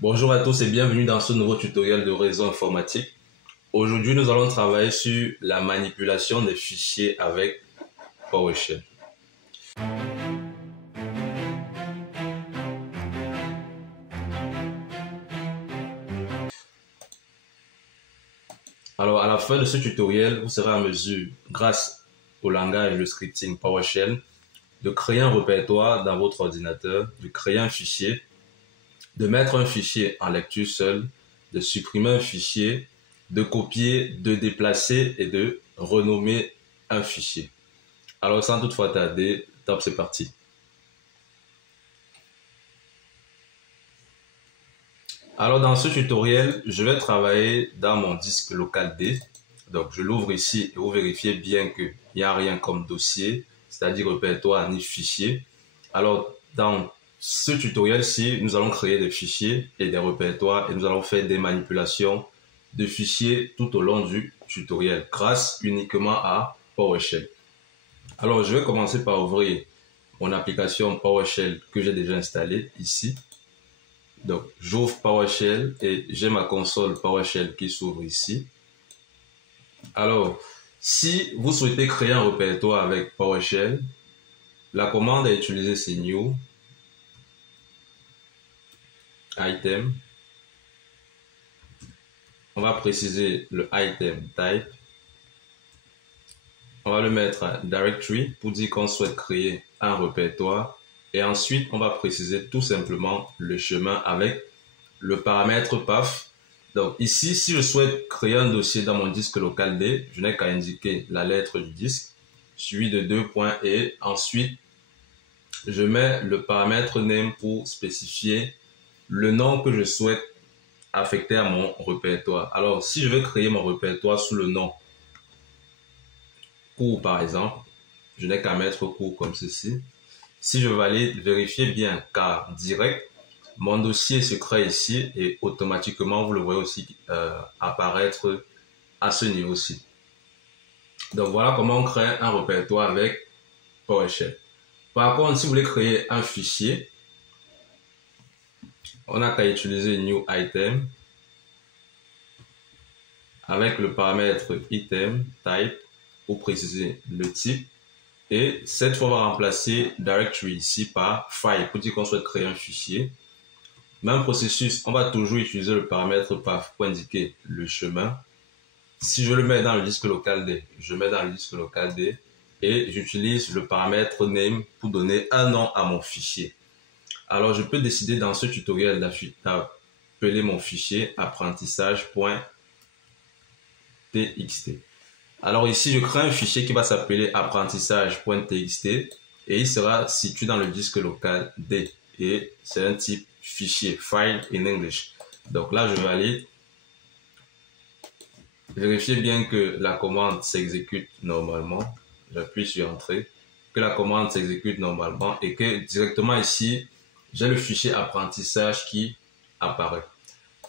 Bonjour à tous et bienvenue dans ce nouveau tutoriel de réseau informatique. Aujourd'hui, nous allons travailler sur la manipulation des fichiers avec PowerShell. Alors, à la fin de ce tutoriel, vous serez en mesure, grâce au langage de scripting PowerShell, de créer un répertoire dans votre ordinateur, de créer un fichier, de mettre un fichier en lecture seule, de supprimer un fichier, de copier, de déplacer et de renommer un fichier. Alors, sans toutefois tarder, top, c'est parti. Alors, dans ce tutoriel, je vais travailler dans mon disque local D. Donc, je l'ouvre ici et vous vérifiez bien qu'il n'y a rien comme dossier, c'est-à-dire répertoire ni fichier. Alors, dans ce tutoriel-ci, nous allons créer des fichiers et des répertoires et nous allons faire des manipulations de fichiers tout au long du tutoriel grâce uniquement à PowerShell. Alors, je vais commencer par ouvrir mon application PowerShell que j'ai déjà installée ici. Donc, j'ouvre PowerShell et j'ai ma console PowerShell qui s'ouvre ici. Alors, si vous souhaitez créer un répertoire avec PowerShell, la commande à utiliser c'est New Item. On va préciser le item type. On va le mettre à Directory pour dire qu'on souhaite créer un répertoire. Et ensuite, on va préciser tout simplement le chemin avec le paramètre path. Donc ici, si je souhaite créer un dossier dans mon disque local D, je n'ai qu'à indiquer la lettre du disque, suivi de 2 points et ensuite, je mets le paramètre name pour spécifier le nom que je souhaite affecter à mon répertoire. Alors, si je veux créer mon répertoire sous le nom cours par exemple, je n'ai qu'à mettre cours comme ceci. Si je valide, vérifiez bien car direct, mon dossier se crée ici et automatiquement, vous le voyez aussi apparaître à ce niveau-ci. Donc voilà comment on crée un répertoire avec PowerShell. Par contre, si vous voulez créer un fichier, on n'a qu'à utiliser New Item avec le paramètre Item Type pour préciser le type. Et cette fois, on va remplacer Directory ici par File pour dire qu'on souhaite créer un fichier. Même processus, on va toujours utiliser le paramètre path pour indiquer le chemin. Si je le mets dans le disque local D, je mets dans le disque local D et j'utilise le paramètre name pour donner un nom à mon fichier. Alors, je peux décider dans ce tutoriel d'appeler mon fichier apprentissage.txt. Alors ici, je crée un fichier qui va s'appeler apprentissage.txt et il sera situé dans le disque local D. Et c'est un type fichier, file in English. Donc là, je valide. Vérifiez bien que la commande s'exécute normalement. J'appuie sur Entrée. Que la commande s'exécute normalement et que directement ici, j'ai le fichier apprentissage qui apparaît.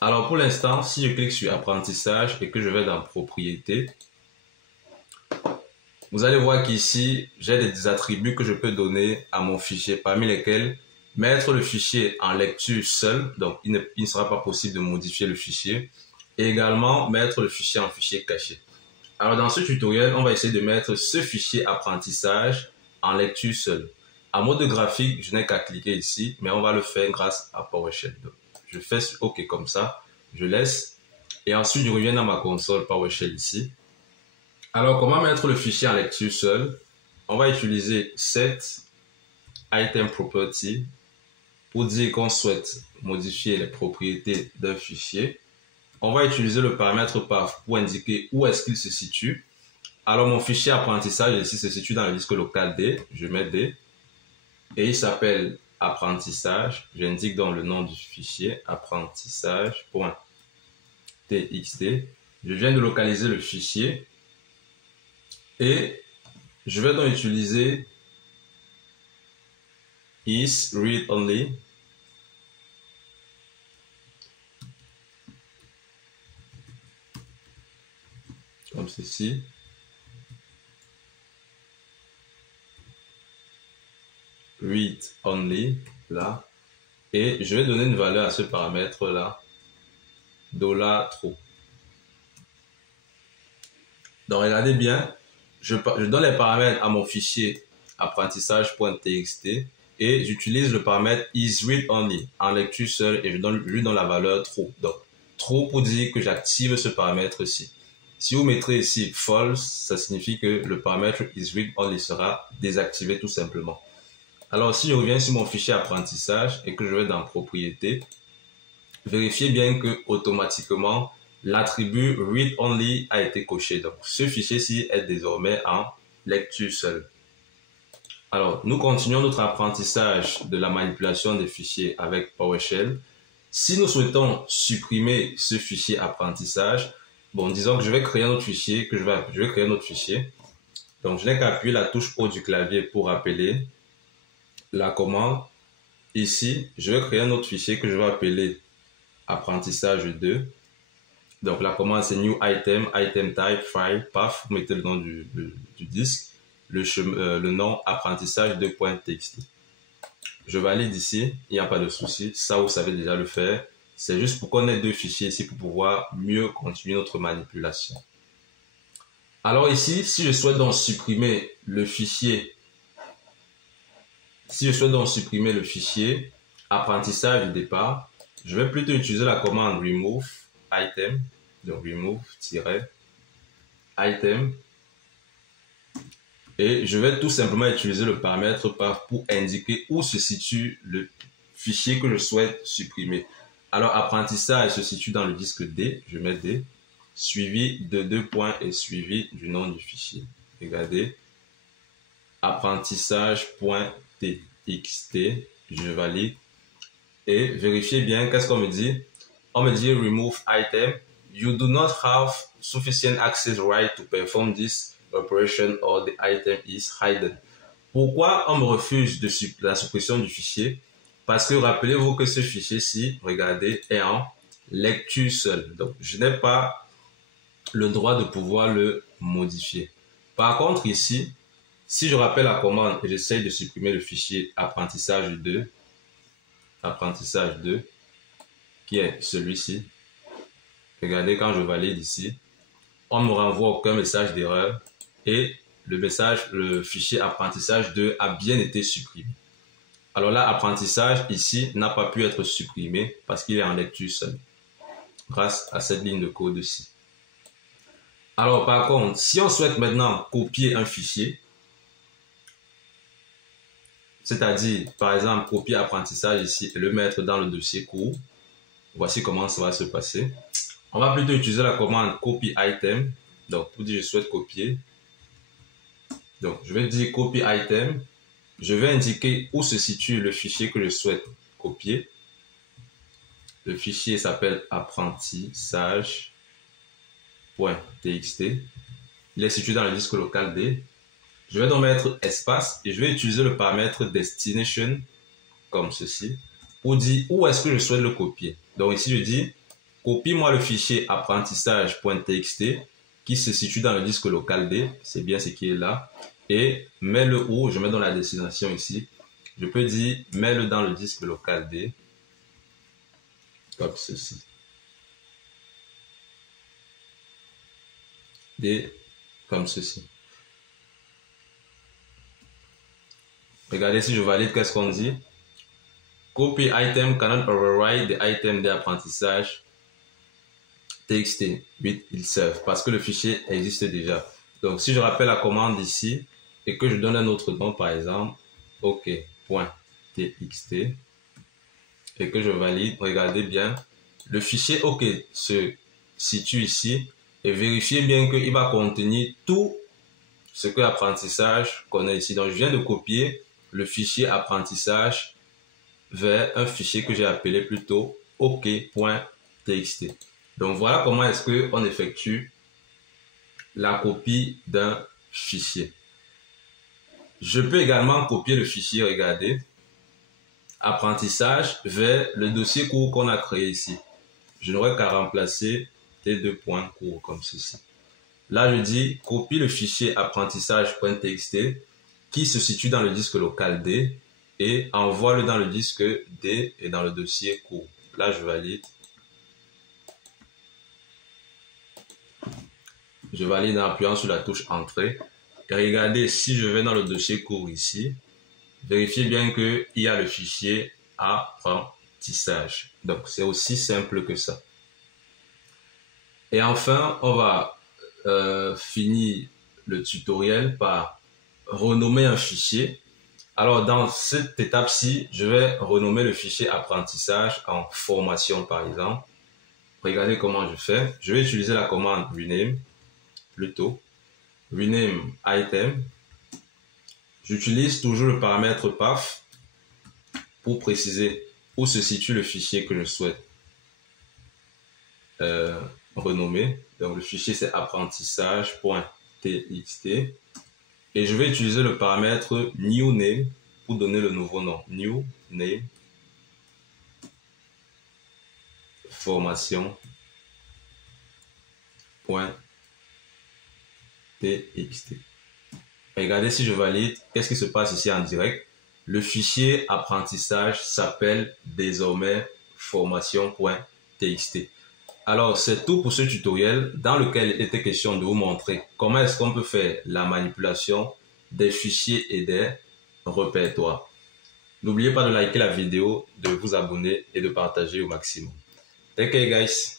Alors pour l'instant, si je clique sur apprentissage et que je vais dans propriétés, vous allez voir qu'ici, j'ai des attributs que je peux donner à mon fichier, parmi lesquels mettre le fichier en lecture seul, donc il ne sera pas possible de modifier le fichier, et également mettre le fichier en fichier caché. Alors dans ce tutoriel, on va essayer de mettre ce fichier apprentissage en lecture seule. En mode graphique, je n'ai qu'à cliquer ici, mais on va le faire grâce à PowerShell. Donc, je fais OK comme ça, je laisse, et ensuite je reviens dans ma console PowerShell ici. Alors, comment mettre le fichier en lecture seul? On va utiliser set item property pour dire qu'on souhaite modifier les propriétés d'un fichier. On va utiliser le paramètre path pour indiquer où est-ce qu'il se situe. Alors, mon fichier apprentissage ici se situe dans le disque local D. Je mets D. Et il s'appelle apprentissage. J'indique donc le nom du fichier apprentissage.txt. Je viens de localiser le fichier. Et je vais donc utiliser is read only comme ceci. Read only là. Et je vais donner une valeur à ce paramètre-là, $true. Donc, regardez bien, je donne les paramètres à mon fichier apprentissage.txt et j'utilise le paramètre isReadOnly en lecture seule et je lui donne la valeur true. Donc, true pour dire que j'active ce paramètre-ci. Si vous mettrez ici false, ça signifie que le paramètre isReadOnly sera désactivé tout simplement. Alors, si je reviens sur mon fichier apprentissage et que je vais dans propriétés, vérifiez bien que automatiquement l'attribut read only a été coché. Donc, ce fichier-ci est désormais en lecture seule. Alors, nous continuons notre apprentissage de la manipulation des fichiers avec PowerShell. Si nous souhaitons supprimer ce fichier apprentissage, bon, disons que je vais créer un autre fichier, je vais créer un autre fichier. Donc, je n'ai qu'à appuyer la touche O du clavier pour appeler la commande. Ici, je vais créer un autre fichier que je vais appeler apprentissage 2. Donc, la commande, c'est new item, item type, file, path. Vous mettez le nom du disque, le nom apprentissage 2.txt. Je valide ici, il n'y a pas de souci. Ça, vous savez déjà le faire. C'est juste pour qu'on ait deux fichiers ici pour pouvoir mieux continuer notre manipulation. Alors ici, si je souhaite donc supprimer le fichier, apprentissage du départ, je vais plutôt utiliser la commande remove item, donc remove-item, et je vais tout simplement utiliser le paramètre path pour indiquer où se situe le fichier que je souhaite supprimer. Alors, apprentissage se situe dans le disque D, je mets D, suivi de 2 points et suivi du nom du fichier. Regardez, apprentissage.txt, je valide. Et vérifiez bien, qu'est-ce qu'on me dit? On me dit remove item. You do not have sufficient access right to perform this operation or the item is hidden. Pourquoi on me refuse la suppression du fichier? Parce que rappelez-vous que ce fichier-ci, regardez, est en lecture seule. Donc, je n'ai pas le droit de pouvoir le modifier. Par contre, ici, si je rappelle la commande et j'essaye de supprimer le fichier apprentissage 2, qui est celui-ci. Regardez, quand je valide ici, on ne me renvoie aucun message d'erreur et le fichier apprentissage 2 a bien été supprimé. Alors là, apprentissage ici n'a pas pu être supprimé parce qu'il est en lecture seule grâce à cette ligne de code ici. Alors par contre, si on souhaite maintenant copier un fichier, c'est-à-dire par exemple copier apprentissage ici et le mettre dans le dossier cours, voici comment ça va se passer. On va plutôt utiliser la commande copy item. Donc, pour dire je souhaite copier. Donc, je vais dire copy item. Je vais indiquer où se situe le fichier que je souhaite copier. Le fichier s'appelle apprentissage.txt. Il est situé dans le disque local D. Je vais donc mettre espace et je vais utiliser le paramètre destination comme ceci pour dire où est-ce que je souhaite le copier. Donc, ici, je dis copie-moi le fichier apprentissage.txt qui se situe dans le disque local D, c'est bien ce qui est là, et mets-le où, je mets dans la destination ici, je peux dire mets-le dans le disque local D, comme ceci. D, comme ceci. Regardez si je valide, qu'est-ce qu'on dit? Copy item cannot override the item d'apprentissage txt with itself parce que le fichier existe déjà. Donc si je rappelle la commande ici et que je donne un autre nom, par exemple ok.txt et que je valide, regardez bien, le fichier ok se situe ici et vérifiez bien qu'il va contenir tout ce que apprentissage connaît ici. Donc je viens de copier le fichier apprentissage vers un fichier que j'ai appelé plutôt ok.txt. Donc voilà comment est-ce qu'on effectue la copie d'un fichier. Je peux également copier le fichier, regardez, apprentissage vers le dossier cours qu'on a créé ici. Je n'aurai qu'à remplacer les 2 points cours comme ceci. Là, je dis copie le fichier apprentissage.txt qui se situe dans le disque local D et envoie-le dans le disque D et dans le dossier cours. Là, je valide. Je valide en appuyant sur la touche Entrée. Et regardez, si je vais dans le dossier cours ici, vérifiez bien qu'il y a le fichier apprentissage. Donc, c'est aussi simple que ça. Et enfin, on va finir le tutoriel par renommer un fichier. Alors, dans cette étape-ci, je vais renommer le fichier apprentissage en formation, par exemple. Regardez comment je fais. Je vais utiliser la commande rename, plutôt. Rename item. J'utilise toujours le paramètre path pour préciser où se situe le fichier que je souhaite renommer. Donc, le fichier, c'est apprentissage.txt. Et je vais utiliser le paramètre new name pour donner le nouveau nom. New name formation.txt. Regardez si je valide, qu'est-ce qui se passe ici en direct? Le fichier apprentissage s'appelle désormais formation.txt. Alors, c'est tout pour ce tutoriel dans lequel il était question de vous montrer comment est-ce qu'on peut faire la manipulation des fichiers et des répertoires. N'oubliez pas de liker la vidéo, de vous abonner et de partager au maximum. Take care, guys.